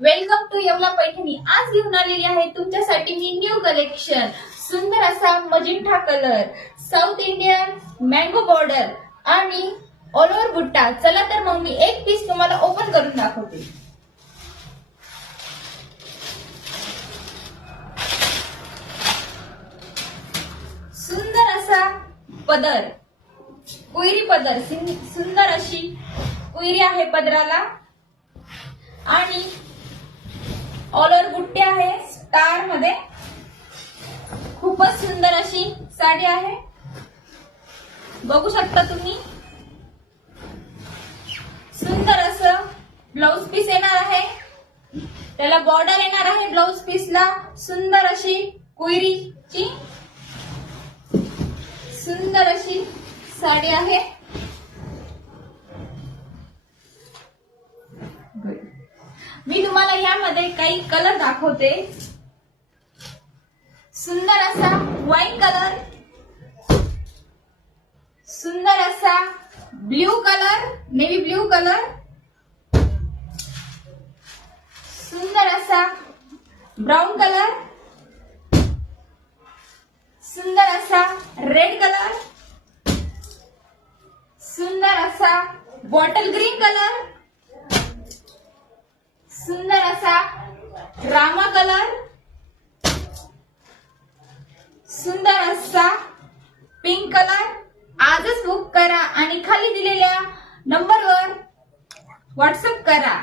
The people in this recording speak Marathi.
Welcome to Yeola Paithani. आज घेऊन आलेली आहे तुमच्यासाठी मी न्यू कलेक्शन। सुंदर असा magenta colour, south Indian mango border आणि ऑल ओव्हर बुट्टा। चला तर मग मी एक पीस तुम्हाला ओपन करून दाखवते। सुंदर असा पदर, कुयरी पदर, सुंदर अशी कुयरी आहे पदराला आणि ऑल ओव्हर बुट्टे आहे स्टार मध्ये। खूपच सुंदर अशी साडी आहे, बघू शकता तुम्ही। सुंदर असं ब्लाउज पीस येणार आहे, त्याला बॉर्डर येणार आहे ब्लाउज पीसला। सुंदर अशी कुयरीची सुंदर अशी साडी आहे। मी तुम्हाला यामध्ये काही कलर दाखवते। सुंदर असा व्हाईट कलर, सुंदर असा blue colour, navy blue colour, सुंदर असा ब्राउन कलर, सुंदर असा रेड कलर, सुंदर असा बॉटल ग्रीन कलर, सुंदर असा रामा कलर, सुंदर असा पिंक कलर। आजच बुक करा आणि खाली दिलेल्या नंबरवर व्हॉट्सअप करा।